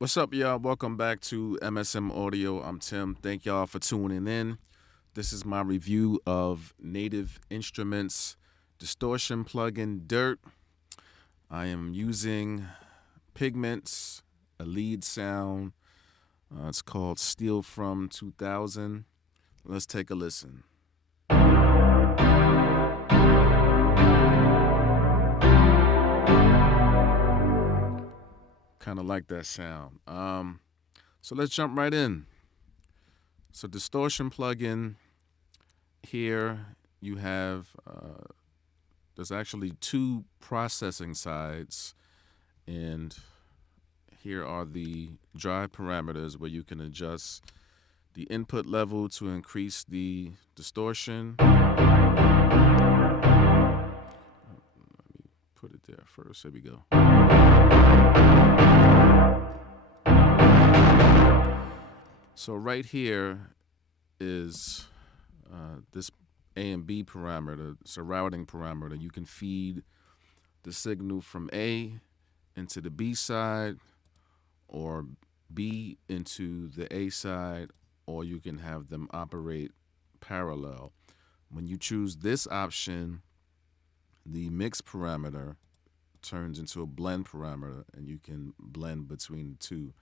What's up, y'all? Welcome back to MSM Audio. I'm Tim. Thank y'all for tuning in. This is my review of Native Instruments Distortion plugin Dirt. I am using Pigments, a lead sound. It's called Steal From 2000. Let's take a listen. Kind of like that sound. So let's jump right in. So Distortion plugin, here you have, there's actually two processing sides, and here are the drive parameters where you can adjust the input level to increase the distortion. Let me put it there first. There we go. So right here is this A and B parameter. It's a routing parameter. You can feed the signal from A into the B side, or B into the A side, or you can have them operate parallel. When you choose this option, the mix parameter turns into a blend parameter, and you can blend between the two.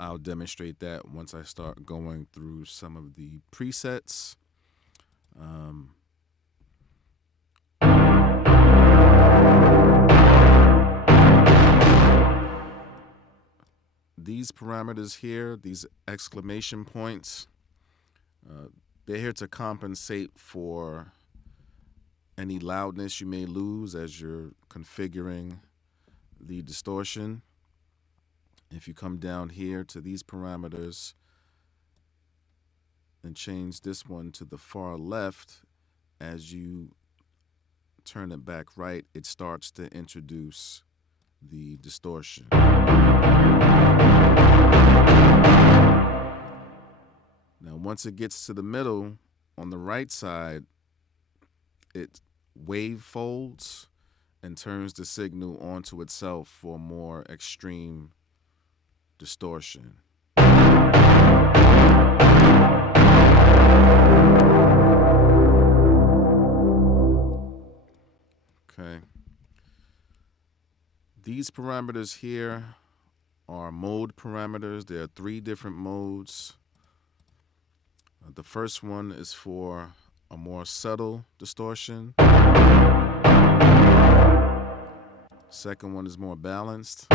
I'll demonstrate that once I start going through some of the presets. These parameters here, these exclamation points, they're here to compensate for any loudness you may lose as you're configuring the distortion. If you come down here to these parameters and change this one to the far left, as you turn it back right, it starts to introduce the distortion. Now, once it gets to the middle, on the right side, it wavefolds and turns the signal onto itself for more extreme distortion. Okay. These parameters here are mode parameters. There are three different modes. The first one is for a more subtle distortion. Second one is more balanced.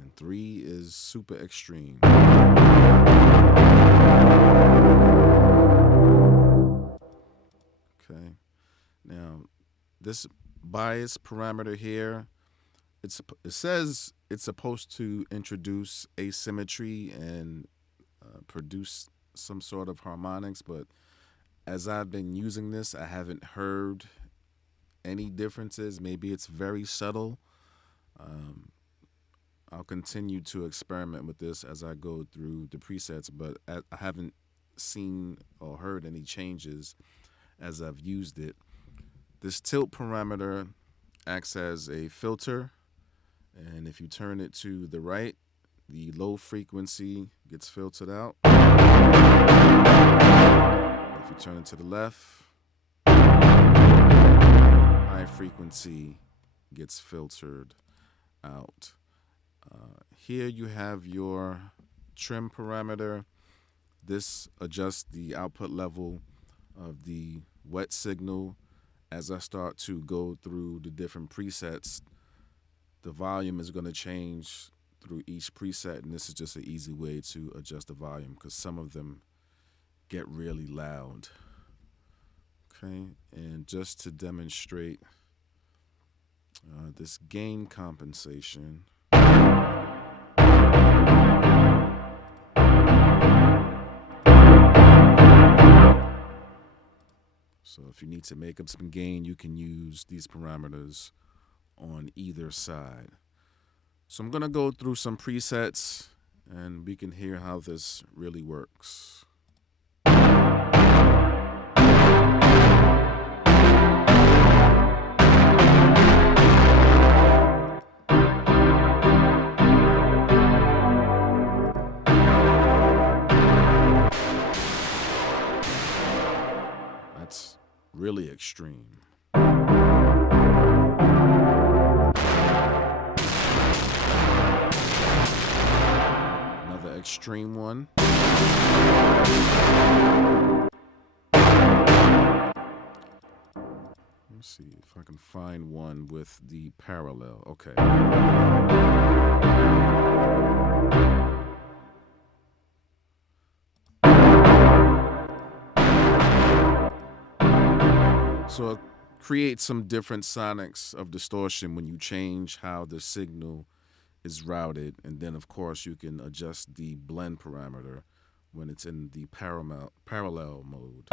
And 3 is super extreme. Okay. Now, this bias parameter here, it says it's supposed to introduce asymmetry and produce some sort of harmonics, but as I've been using this, I haven't heard any differences. Maybe it's very subtle. I'll continue to experiment with this as I go through the presets, but I haven't seen or heard any changes as I've used it. This tilt parameter acts as a filter, and if you turn it to the right, the low frequency gets filtered out. If you turn it to the left, high frequency gets filtered out. Here you have your trim parameter. This adjusts the output level of the wet signal. As I start to go through the different presets, the volume is going to change through each preset, and this is just an easy way to adjust the volume because some of them get really loud. Okay, and just to demonstrate this gain compensation, so if you need to make up some gain, you can use these parameters on either side. So I'm going to go through some presets and we can hear how this really works. extreme. Another extreme one. Let's see if I can find one with the parallel. Okay. So it creates some different sonics of distortion when you change how the signal is routed. And then, of course, you can adjust the blend parameter when it's in the parallel mode.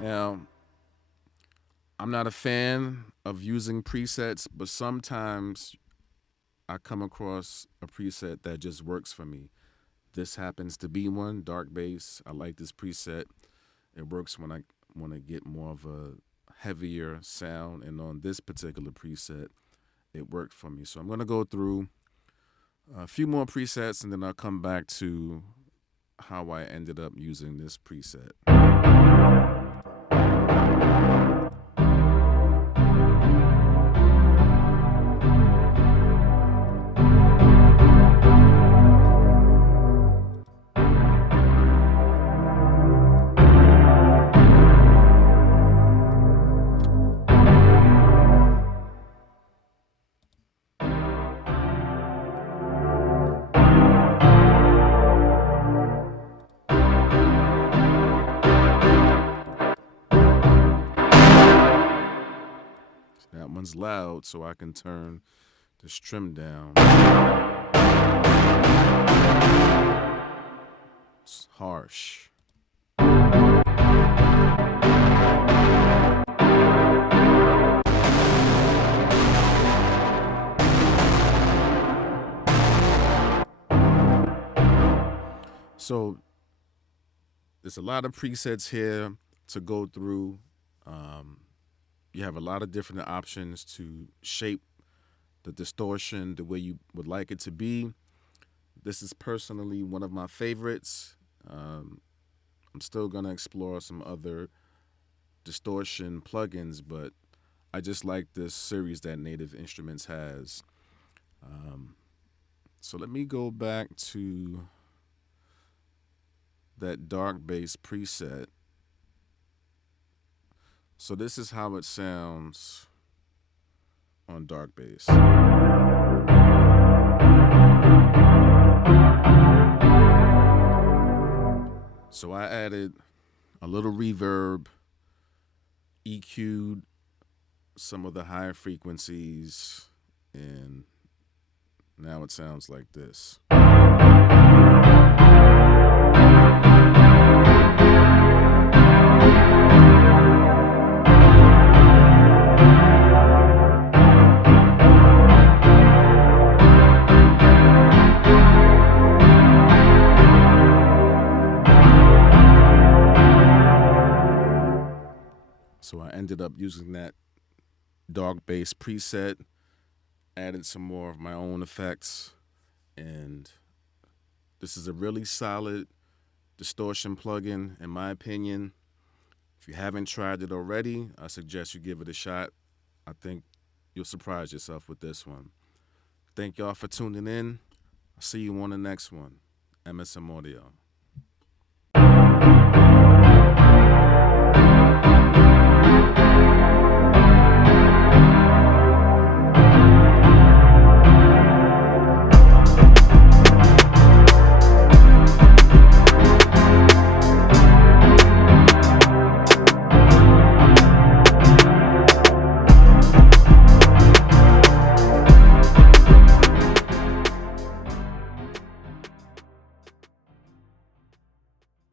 Now, I'm not a fan of using presets, but sometimes I come across a preset that just works for me. This happens to be one, dark bass. I like this preset. It works when I want to get more of a heavier sound, and on this particular preset, it worked for me. So I'm going to go through a few more presets, and then I'll come back to how I ended up using this preset. That one's loud, so I can turn this trim down. It's harsh. So there's a lot of presets here to go through. You have a lot of different options to shape the distortion the way you would like it to be. This is personally one of my favorites. I'm still going to explore some other distortion plugins, but I just like this series that Native Instruments has. So let me go back to that dark bass preset. So this is how it sounds on dark bass. So I added a little reverb, EQ'd some of the higher frequencies, and now it sounds like this. So I ended up using that dark bass preset, added some more of my own effects, and this is a really solid distortion plugin, in my opinion. If you haven't tried it already, I suggest you give it a shot. I think you'll surprise yourself with this one. Thank y'all for tuning in. I'll see you on the next one. MSM Audio.